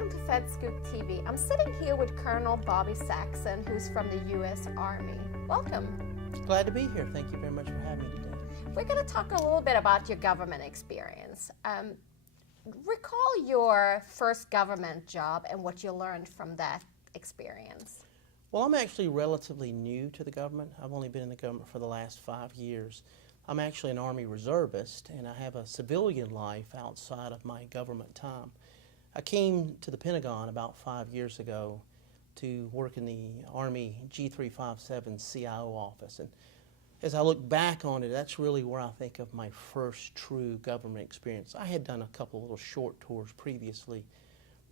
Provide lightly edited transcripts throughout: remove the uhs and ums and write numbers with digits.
welcome to FedScoop TV. I'm sitting here with Colonel Bobby Saxon, who's from the U.S. Army. Welcome. Glad to be here. Thank you very much for having me today. We're going to talk a little bit about your government experience. Recall your first government job and what you learned from that experience. Well, I'm actually relatively new to the government. I've only been in the government for the last 5 years. I'm actually an Army reservist, and I have a civilian life outside of my government time. I came to the Pentagon about 5 years ago to work in the Army G357 CIO office. And as I look back on it, that's really where I think of my first true government experience. I had done a couple little short tours previously,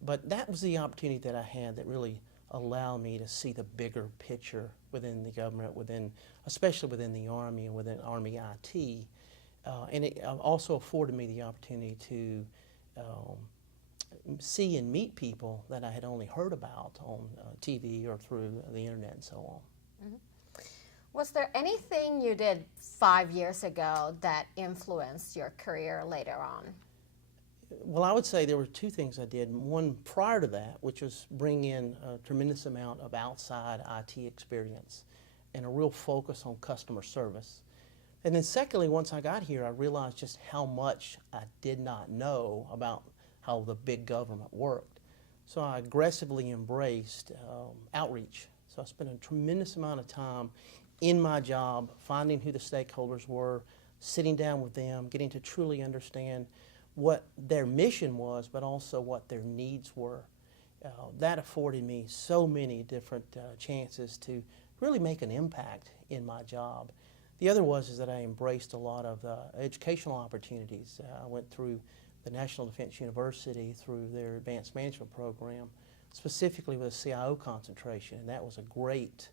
but that was the opportunity that I had that really allowed me to see the bigger picture within the government, especially within the Army and within Army IT. And it also afforded me the opportunity to see and meet people that I had only heard about on TV or through the internet and so on. Mm-hmm. Was there anything you did 5 years ago that influenced your career later on? Well, I would say there were two things I did. One prior to that, which was bring in a tremendous amount of outside IT experience and a real focus on customer service. And then secondly, once I got here, I realized just how much I did not know about how the big government worked. So I aggressively embraced outreach. So I spent a tremendous amount of time in my job finding who the stakeholders were, sitting down with them, getting to truly understand what their mission was, but also what their needs were. That afforded me so many different chances to really make an impact in my job. The other is that I embraced a lot of educational opportunities. I went through the National Defense University through their advanced management program, specifically with a CIO concentration, and that was a great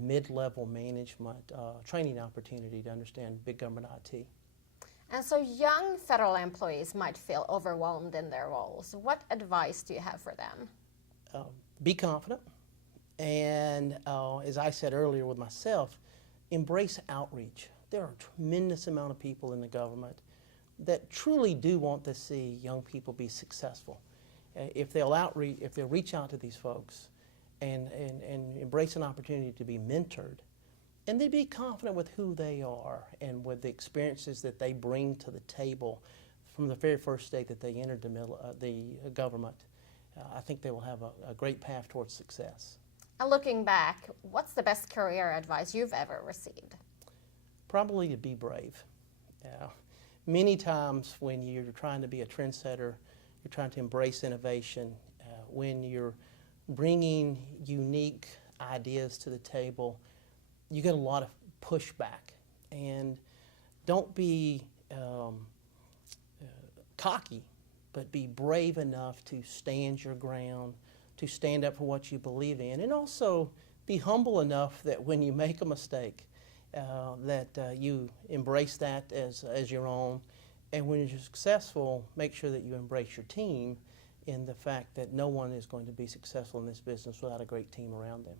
mid-level management training opportunity to understand big government IT. And so young federal employees might feel overwhelmed in their roles. What advice do you have for them? Be confident, and as I said earlier with myself, embrace outreach. There are a tremendous amount of people in the government that truly do want to see young people be successful. If they'll reach out to these folks and embrace an opportunity to be mentored, and they be confident with who they are and with the experiences that they bring to the table from the very first day that they entered the government, I think they will have a great path towards success. And looking back, what's the best career advice you've ever received? Probably to be brave. Many times when you're trying to be a trendsetter, you're trying to embrace innovation, when you're bringing unique ideas to the table, you get a lot of pushback. And don't be cocky, but be brave enough to stand your ground, to stand up for what you believe in, and also be humble enough that when you make a mistake, that you embrace that as your own, and when you're successful, make sure that you embrace your team in the fact that no one is going to be successful in this business without a great team around them.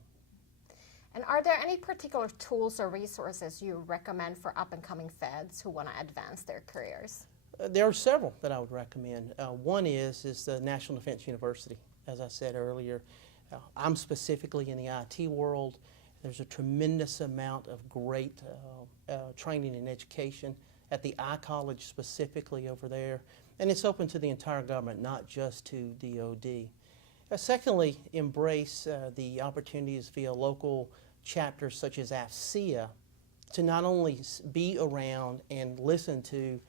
And are there any particular tools or resources you recommend for up-and-coming feds who want to advance their careers? There are several that I would recommend. One is the National Defense University. As I said earlier, I'm specifically in the IT world. There's a tremendous amount of great training and education at the I-College specifically over there. And it's open to the entire government, not just to DOD. Secondly, embrace the opportunities via local chapters such as AFCEA to not only be around and listen to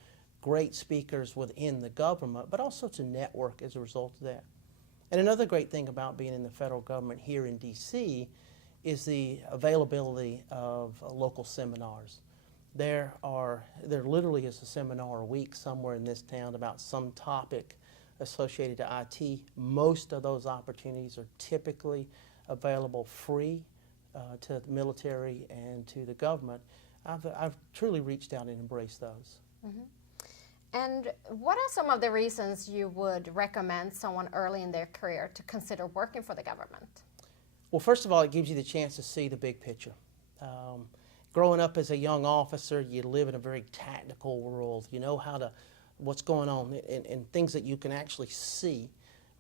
great speakers within the government, but also to network as a result of that. And another great thing about being in the federal government here in D.C. is the availability of local seminars. There literally is a seminar a week somewhere in this town about some topic associated to IT. Most of those opportunities are typically available free to the military and to the government. I've truly reached out and embraced those. Mm-hmm. And what are some of the reasons you would recommend someone early in their career to consider working for the government? Well, first of all, it gives you the chance to see the big picture. Growing up as a young officer, you live in a very tactical world. You know what's going on and things that you can actually see.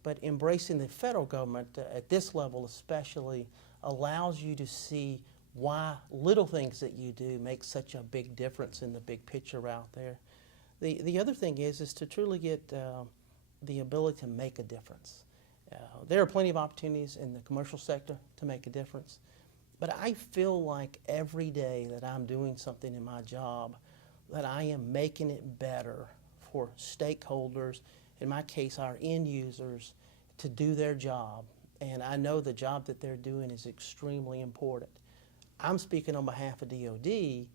but embracing the federal government at this level especially allows you to see why little things that you do make such a big difference in the big picture out there. The other thing is to truly get the ability to make a difference. There are plenty of opportunities in the commercial sector to make a difference, but I feel like every day that I'm doing something in my job that I am making it better for stakeholders, in my case our end users, to do their job. And I know the job that they're doing is extremely important. I'm speaking on behalf of DOD,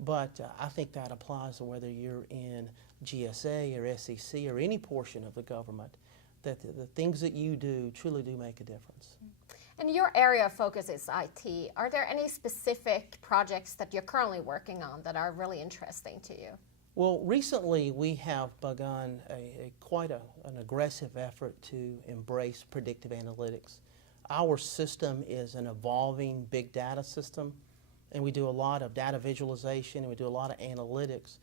but I think that applies to whether you're in GSA or SEC or any portion of the government, that the things that you do truly do make a difference. And your area of focus is IT. Are there any specific projects that you're currently working on that are really interesting to you? Well, recently we have begun quite an aggressive effort to embrace predictive analytics. Our system is an evolving big data system, and we do a lot of data visualization and we do a lot of analytics.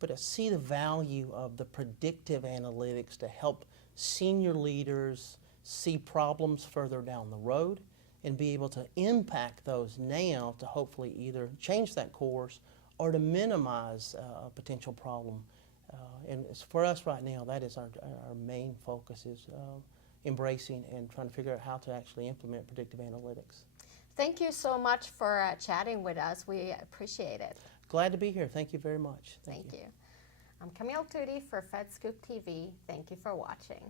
But I see the value of the predictive analytics to help senior leaders see problems further down the road and be able to impact those now to hopefully either change that course or to minimize a potential problem. And for us right now, that is our main focus, is embracing and trying to figure out how to actually implement predictive analytics. Thank you so much for chatting with us. We appreciate it. Glad to be here. Thank you very much. Thank you. I'm Camille Tootie for FedScoop TV. Thank you for watching.